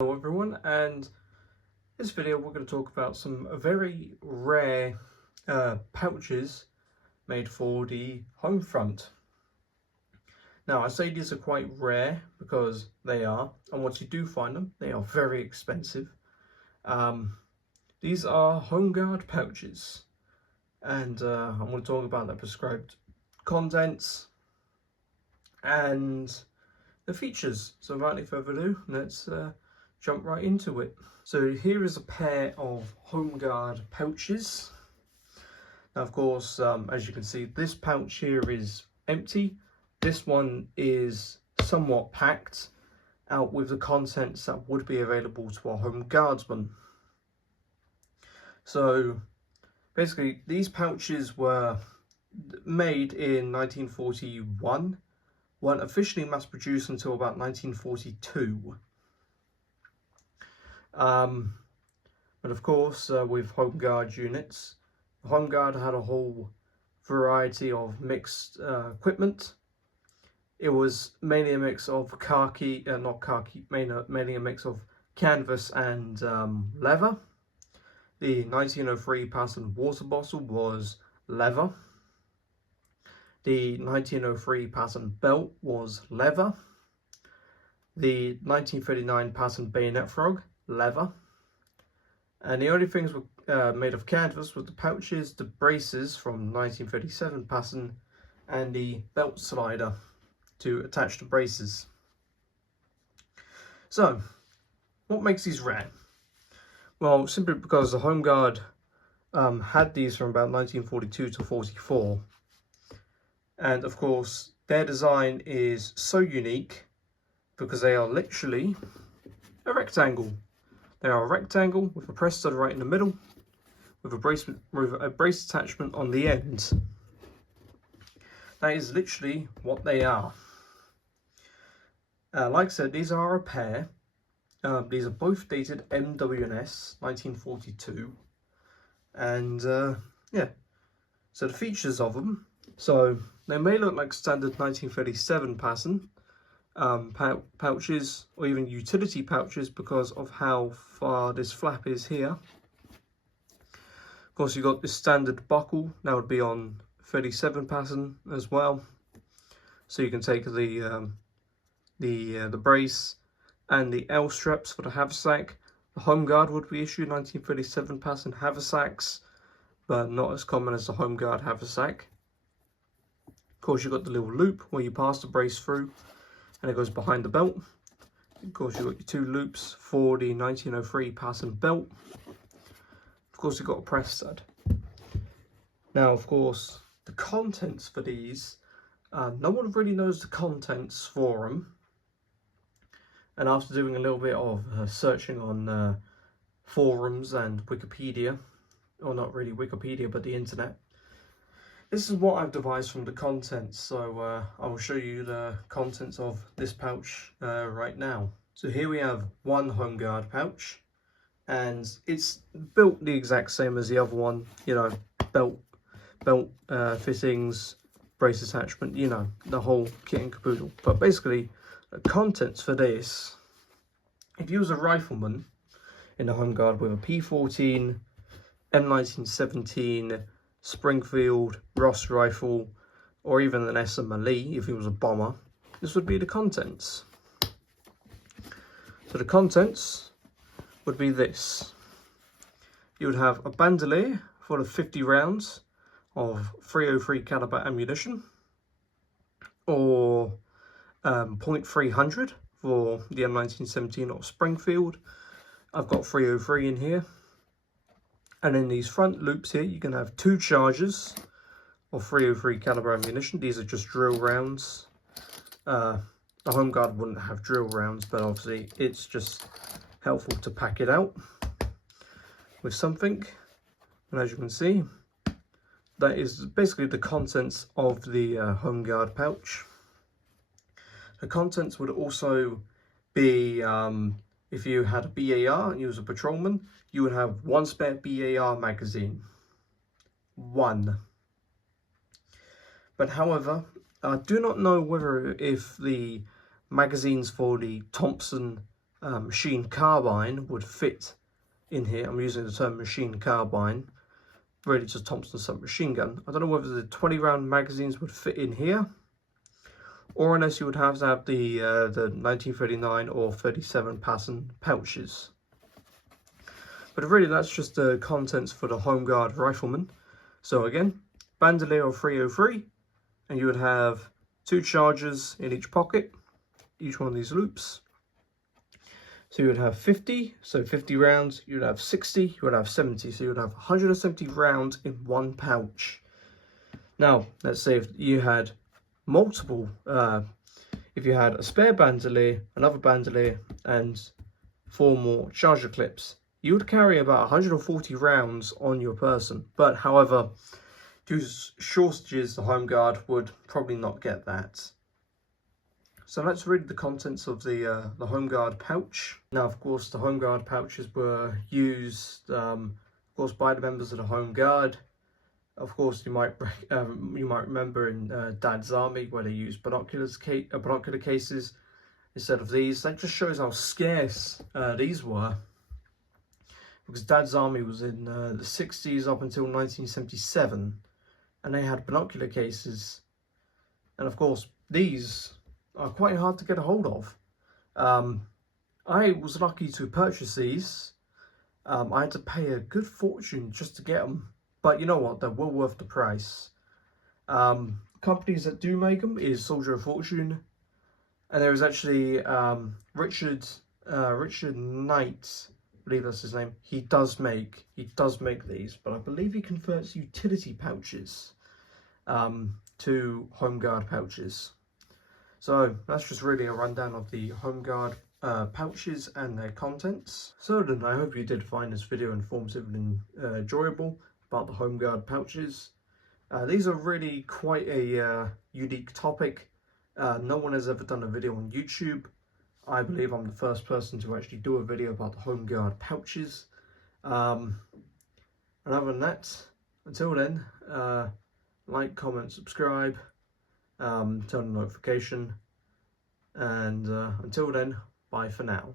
Hello everyone, and in this video we're going to talk about some very rare pouches made for the home front. Now I say these are quite rare because they are, and once you do find them they are very expensive. These are HomeGuard pouches, and I'm going to talk about their prescribed contents and the features. So without any further ado, let's jump right into it. So here is a pair of HomeGuard pouches. Now of course, as you can see, this pouch here is empty. This one is somewhat packed out with the contents that would be available to our home guardsmen. So basically these pouches were made in 1941, weren't officially mass produced until about 1942. But of course, with HomeGuard units, HomeGuard had a whole variety of mixed equipment. It was mainly a mix of mainly a mix of canvas and leather. The 1903 pattern water bottle was leather. The 1903 pattern belt was leather. The 1939 pattern bayonet frog, leather. And the only things were made of canvas were the pouches, the braces from 1937 pattern, and the belt slider to attach the braces. So, what makes these rare? Well, simply because the HomeGuard had these from about 1942 to 44. And of course, their design is so unique because they are literally a rectangle. They are a rectangle with a press stud right in the middle, with a brace attachment on the end. That is literally what they are. Like I said, these are a pair. These are both dated MW&S 1942, and yeah. So the features of them. So they may look like standard 1937 pattern pouches, or even utility pouches, because of how far this flap is here. Of course, you've got this standard buckle. That would be on 37 pattern as well. So you can take the brace and the L straps for the haversack. The HomeGuard would be issued 1937 pattern haversacks, but not as common as the HomeGuard haversack. Of course, you've got the little loop where you pass the brace through, and it goes behind the belt. Of course, you've got your two loops for the 1903 pattern belt. Of course, you've got a press stud. Now, of course, the contents for these, no one really knows the contents for them. And after doing a little bit of searching on forums and Wikipedia, or not really Wikipedia, but the internet, this is what I've devised from the contents. So I will show you the contents of this pouch right now. So here we have one HomeGuard pouch, and it's built the exact same as the other one. You know, belt fittings, brace attachment, you know, the whole kit and caboodle. But basically, the contents for this, if you was a rifleman in the HomeGuard with a P14, M1917, Springfield, Ross rifle, or even an SMLE, if he was a bomber, this would be the contents. So the contents would be this. You would have a bandolier full of 50 rounds of .303 caliber ammunition, or .300 for the M1917 or Springfield. I've got .303 in here. And in these front loops here, you can have two charges of .303 caliber ammunition. These are just drill rounds. The HomeGuard wouldn't have drill rounds, but obviously it's just helpful to pack it out with something. And as you can see, that is basically the contents of the HomeGuard pouch. The contents would also be, if you had a BAR and you was a patrolman, you would have one spare BAR magazine. One. But however, I do not know whether if the magazines for the Thompson machine carbine would fit in here. I'm using the term machine carbine, really just Thompson submachine gun. I don't know whether the 20 round magazines would fit in here, or unless you would have to have the 1939 or 37 Passen pouches. But really that's just the contents for the Home Guard rifleman. So again, Bandolier 303, and you would have 2 charges in each pocket, each one of these loops. So you would have 50, so 50 rounds, you would have 60, you would have 70, so you would have 170 rounds in one pouch. Now, let's say if you had multiple, if you had a spare bandolier, another bandolier, and 4 more charger clips, you would carry about 140 rounds on your person. But however, due to shortages, the Home Guard would probably not get that. So let's read the contents of the Home Guard pouch. Now, of course, the Home Guard pouches were used, of course, by the members of the Home Guard. Of course, you might remember in Dad's Army where they used binocular cases instead of these. That just shows how scarce these were, because Dad's Army was in the 60s up until 1977, and they had binocular cases, and of course these are quite hard to get a hold of. I was lucky to purchase these. I had to pay a good fortune just to get them, but you know what, they're well worth the price. Companies that do make them is Soldier of Fortune, and there is actually Richard Knight, I believe that's his name. He does make these, but I believe he converts utility pouches to Home Guard pouches. So that's just really a rundown of the Home Guard pouches and their contents. So then, I hope you did find this video informative and enjoyable about the Home Guard pouches. These are really quite a unique topic. No one has ever done a video on YouTube. I believe I'm the first person to actually do a video about the Home Guard pouches. And other than that, until then, like, comment, subscribe, turn on notification, and until then, bye for now.